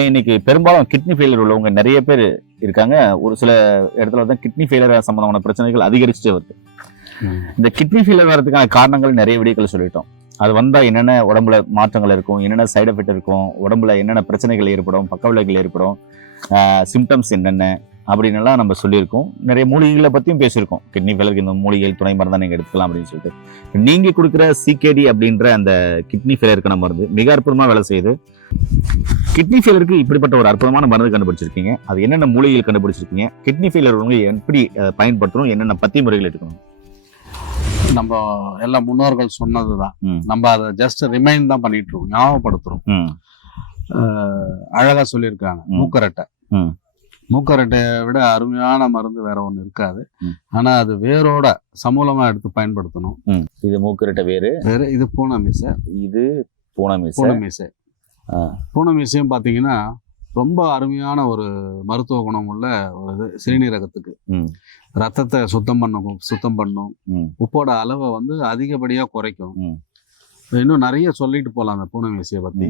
இன்னைக்கு பெரும்பாலும் kidney failure உள்ளவங்க நிறைய பேர் இருக்காங்க. ஒரு சில இடத்துல வந்து கிட்னி ஃபெயிலியர் சம்பந்தமான பிரச்சனைகள் அதிகரிச்சுட்டே வருது. இந்த கிட்னி ஃபெயிலியர் வரதுக்கான காரணங்கள் நிறைய வீடியோக்கள் சொல்லிட்டோம். அது வந்தா என்னென்ன உடம்புல மாற்றங்கள் இருக்கும், என்னென்ன சைடு எஃபெக்ட் இருக்கும், உடம்புல என்னென்ன பிரச்சனைகள் ஏற்படும், பக்க விளைவுகள் ஏற்படும், சிம்டம்ஸ் என்னென்ன அப்படின்னு எல்லாம் நம்ம சொல்லியிருக்கோம். நிறைய மூலிகைகளை பத்தியும் பேசியிருக்கோம். கிட்னி ஃபெயிலருக்கு இந்த மூலிகைகள் துணை மருந்தா நீங்க எடுத்துக்கலாம் அப்படின்னு சொல்லிட்டு நீங்க கொடுக்குற சிகேடி அப்படின்ற அந்த கிட்னி ஃபெயிலருக்கான மருந்து மிக அற்புதமா வேலை செய்யுது. கிட்னி ஃபெயிலருக்கு இப்படிப்பட்ட ஒரு அற்புதமான மருந்து கண்டுபிடிச்சிருக்கீங்க. அது என்னென்ன மூலிகைகள் கண்டுபிடிச்சிருக்கீங்க, கிட்னி ஃபெயிலர் எப்படி பயன்படுத்தணும், என்னென்ன பத்தி முறைகள் எடுக்கணும்? நம்ம எல்லா முன்னோர்கள் சொன்னதுதான். நம்ம அதை ஜஸ்ட் ரிமைண்ட் தான் பண்ணிட்டு இருக்கோம், ஞாபகப்படுத்துறோம். அழகா சொல்லியிருக்காங்க. மூக்கரட்டையை விட அருமையான மருந்து வேற ஒண்ணு இருக்காது. ஆனா அது வேரோட சமூலமா எடுத்து பயன்படுத்தணும். இது மூக்கரட்டை வேறு, இது பூனமீசை, இது பூனமீசை. பூனமீசையும் பாத்தீங்கன்னா ரொம்ப அருமையான ஒரு மருத்துவ குணம் உள்ள ஒரு இது. சிறுநீரகத்துக்கு ரத்தத்தை சுத்தம் பண்ணும். உப்போட அளவை வந்து அதிகப்படியா குறைக்கும். இன்னும் நிறைய சொல்லிட்டு போலாம் அந்த பூனமீசையை பத்தி.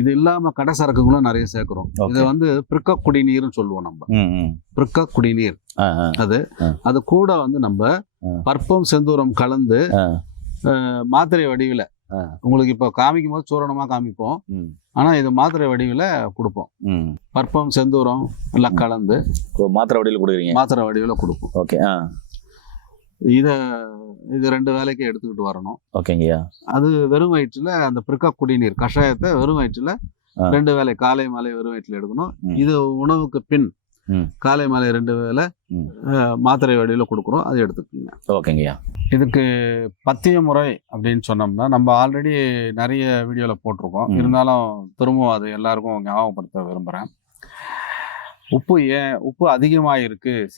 இது இல்லாம கடை சரக்குகளும் நிறைய சேர்க்கிறோம். இதை வந்து பிரிக்க குடிநீர்னு சொல்லுவோம் நம்ம. பிரிக்க குடிநீர் அது கூட வந்து நம்ம பற்பம் செந்தூரம் கலந்து மாத்திரை வடிவில உங்களுக்கு இப்ப காமிக்கும் போது சூரணமா காமிப்போம். ஆனா இது மாத்திரை வடிவில கொடுப்போம். பற்பம் செந்தூரம் எல்லாம் கலந்து மாத்திரை வடிவில் கொடுக்குறீங்க. மாத்திரை வடிவில கொடுப்போம். ஓகே. இது 2 வேளைக்கு எடுத்துக்கிட்டு வரணும். ஓகேங்கய்யா. அது வெறும் வயிற்றுல அந்த பிரிக்க குடிநீர் கஷாயத்தை வெறும் வயிற்றுல 2 வேளை, காலை மாலை வெறும் வயிற்றுல எடுக்கணும். இது உணவுக்கு பின் காலை மாலை 2 வேளை மாத்திரை வடிவில் கொடுக்குறோம், அது எடுத்துக்கோங்க. ஓகேங்கய்யா. இதுக்கு பத்திய முறை அப்படின்னு சொன்னோம்னா நம்ம ஆல்ரெடி நிறைய வீடியோவில் போட்டிருக்கோம். இருந்தாலும் திரும்பவும் அது எல்லாருக்கும் ஞாபகப்படுத்த விரும்புகிறேன். உப்பு அதிகமாக இருக்குது,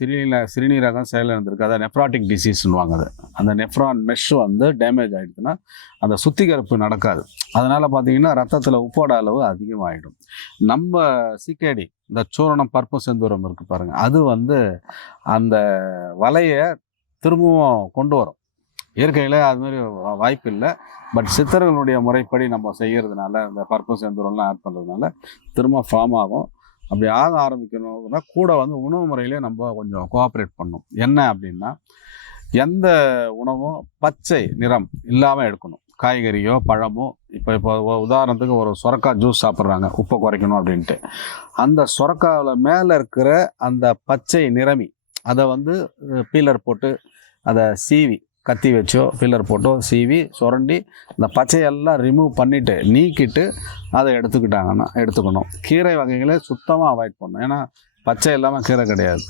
சிறுநீரகம் செயலிழந்திருக்கு, அதை நெஃப்ராட்டிக் டிசீஸ்னுவாங்க. அது அந்த நெஃப்ரான் மெஷ் வந்து டேமேஜ் ஆகிடுதுன்னா அந்த சுத்திகரிப்பு நடக்காது. அதனால் பார்த்தீங்கன்னா ரத்தத்தில் உப்போட அளவு அதிகமாகிடும். நம்ம சிகேடி இந்த சூரணம் பற்பு செந்தூரம் இருக்குது பாருங்கள், அது வந்து அந்த வலையை திரும்பவும் கொண்டு வரும். இயற்கையில் அது மாதிரி வாய்ப்பு இல்லை. பட் சித்தர்களுடைய முறைப்படி நம்ம செய்கிறதுனால இந்த பற்பு செந்தூரம்லாம் ஆட் பண்ணுறதுனால திரும்ப ஃபார்ம் ஆகும். அப்படி ஆக ஆரம்பிக்கணும்னா கூட வந்து உணவு முறையிலே நம்ம கொஞ்சம் கோஆப்ரேட் பண்ணணும். என்ன அப்படின்னா எந்த உணவும் பச்சை நிறம் இல்லாமல் எடுக்கணும். காய்கறியோ பழமோ, இப்போ உதாரணத்துக்கு ஒரு சொரக்காய் ஜூஸ் சாப்பிட்றாங்க உப்பை குறைக்கணும் அப்படின்ட்டு, அந்த சொரக்காயில் மேலே இருக்கிற அந்த பச்சை நிறமி அதை வந்து பீலர் போட்டு அதை சீவி, கத்தி வச்சோ பீலர் போட்டோ சீவி சுரண்டி அந்த பச்சையெல்லாம் ரிமூவ் பண்ணிவிட்டு நீக்கிட்டு அதை எடுத்துக்கணும். கீரை வகைகளை சுத்தமாக அவாய்ட் பண்ணணும். ஏன்னா பச்சை இல்லாமல் கீரை கிடையாது.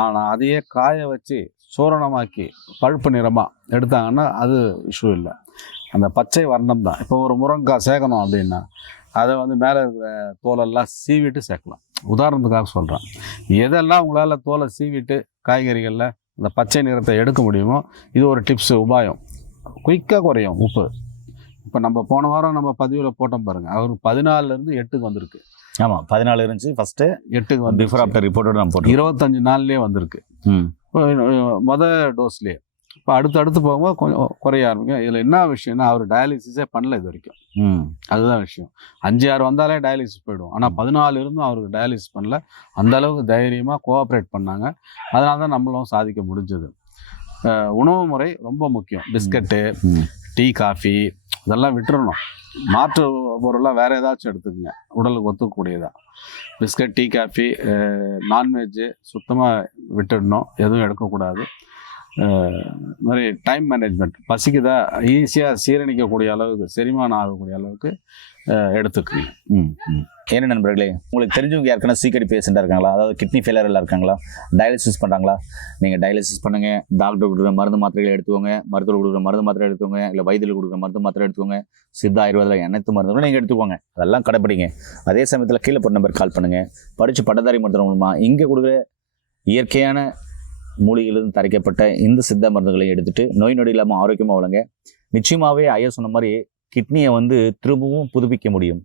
ஆனால் அதையே காய வச்சு சூரணமாக்கி பழுப்பு நிறமாக எடுத்தாங்கன்னா அது இஷ்யூ இல்லை. அந்த பச்சை வர்ணம் தான். இப்போ ஒரு முருங்கைக்காய் சேர்க்கணும் அப்படின்னா அதை வந்து மேலே இருக்கிற தோலெல்லாம் சீவிட்டு சேர்க்கலாம். உதாரணத்துக்காக சொல்கிறேன். எதெல்லாம் உங்களால் தோலை சீவிட்டு காய்கறிகளில் அந்த பச்சை நிறத்தை எடுக்க முடியுமோ இது ஒரு டிப்ஸு, உபாயம். குயிக்காக குறையும் உப்பு. இப்போ நம்ம போன வாரம் நம்ம பதிவில் போட்டோம் பாருங்கள், அவருக்கு 14லேருந்து 8க்கு வந்திருக்கு. ஆமாம், 14 இருந்துச்சு ஃபஸ்ட்டு, 8க்கு வந்து பிஃபோர் ஆஃப்டர் ரிப்போர்ட்டோட நம்ம போட்டோம். 25 நாள்லேயே வந்திருக்கு மொதல் டோஸ்லேயே. இப்போ அடுத்து போகும்போது கொஞ்சம் குறைய ஆரம்பிக்கும். இதில் என்ன விஷயம்னா அவர் டயாலிசிஸே பண்ணல இது வரைக்கும். அதுதான் விஷயம். 5-6 வந்தாலே டயாலிசிஸ் போயிடும். ஆனால் 14 இருந்தும் அவருக்கு டயாலிசிஸ் பண்ணல. அந்த அளவுக்கு தைரியமாக கோஆப்ரேட் பண்ணாங்க. அதனால தான் நம்மளும் சாதிக்க முடிஞ்சது. உணவு முறை ரொம்ப முக்கியம். பிஸ்கட்டு, டீ, காஃபி இதெல்லாம் விட்டுறணும். மாற்று பொருளாக வேறு ஏதாச்சும் எடுத்துக்கோங்க, உடலுக்கு ஒத்துக்கக்கூடியதா. பிஸ்கட், டீ, காஃபி, நான்வெஜ்ஜு சுத்தமாக விட்டுடணும், எதுவும் எடுக்கக்கூடாது. மாதிரி டைம் மேனேஜ்மெண்ட், பசிக்குதா ஈஸியாக சீரணிக்கக்கூடிய அளவுக்கு, செரிமானம் ஆகக்கூடிய அளவுக்கு எடுத்துக்குங்க. என்ன நண்பர்களே, உங்களுக்கு தெரிஞ்சவங்க யாருக்குன்னா சிகேடி பேஷண்ட்டாக இருக்காங்களா, அதாவது கிட்னி ஃபெயிலியரில் இருக்காங்களா, டயாலிசிஸ் பண்ணுறாங்களா, நீங்கள் டயாலிசிஸ் பண்ணுங்கள். டாக்டர் கொடுக்குற மருந்து மாத்திரைகள் எடுத்துக்கோங்க, மருத்துவர் கொடுக்குற மருந்து மாத்திரை எடுத்துக்கோங்க, இல்லை வைத்தியர்கள் கொடுக்குற மருந்து மாத்திரை எடுத்துக்கோங்க. சித்தா ஆயுர்வேதில் அனைத்து மருந்துகளும் நீங்கள் எடுத்துக்கோங்க. அதெல்லாம் கடைப்பிடிங்க. அதே சமயத்தில் கீழே போட்ட நம்பர் கால் பண்ணுங்கள். படித்து பட்டதாரி மருத்துவ மூலமாக இங்கே கொடுக்குற இயற்கையான மூலிகையிலிருந்து தயாரிக்கப்பட்ட இந்த சித்த மருந்துகளை எடுத்துகிட்டு நோய் நொடி இல்லாமல் ஆரோக்கியமாக வளங்க. நிச்சயமாகவே ஐயா சொன்ன மாதிரி கிட்னியை வந்து திரும்பவும் புதுப்பிக்க முடியும்.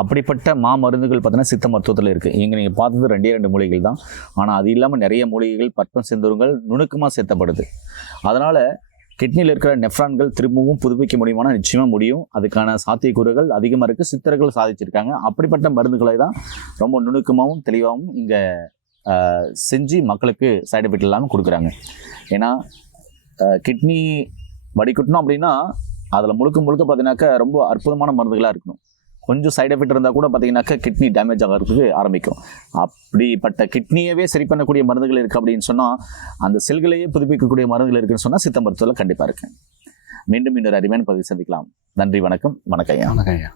அப்படிப்பட்ட மருந்துகள் பார்த்தீங்கன்னா சித்த மருத்துவத்தில் இருக்குது. இங்கே நீங்கள் பார்த்தது 2 மூலிகைகள் தான். ஆனால் அது இல்லாமல் நிறைய மூலிகைகள், பற்பம் செந்தூரங்கள் நுணுக்கமாக சேர்த்தப்படுது. அதனால் கிட்னியில் இருக்கிற நெஃப்ரான்கள் திரும்பவும் புதுப்பிக்க முடியுமானா நிச்சயமாக முடியும். அதுக்கான சாத்தியக்கூறுகள் அதிகமாக இருக்குது. சித்தர்கள் சாதிச்சிருக்காங்க. அப்படிப்பட்ட மருந்துகளை தான் ரொம்ப நுணுக்கமாகவும் தெளிவாகவும் இங்கே செஞ்சு மக்களுக்கு சைடு எஃபெக்ட் இல்லாமல் கொடுக்குறாங்க. ஏன்னா கிட்னி வடிகட்டணும் அப்படின்னா அதில் முழுக்க பார்த்தீங்கன்னாக்கா ரொம்ப அற்புதமான மருந்துகளாக இருக்கணும். கொஞ்சம் சைடு எஃபெக்ட் இருந்தால் கூட பார்த்தீங்கன்னாக்கா கிட்னி டேமேஜ் ஆகிறதுக்கு ஆரம்பிக்கும். அப்படிப்பட்ட கிட்னியவே சரி பண்ணக்கூடிய மருந்துகள் இருக்குது அப்படின்னு சொன்னால், அந்த செல்களையே புதுப்பிக்கக்கூடிய மருந்துகள் இருக்குன்னு சொன்னால் சித்த மருத்துவத்தில் கண்டிப்பாக இருக்கு. மீண்டும் இன்னொரு அருமையான பதிவு சந்திக்கலாம். நன்றி, வணக்கம். வணக்கம் ஐயா. வணக்கம் ஐயா.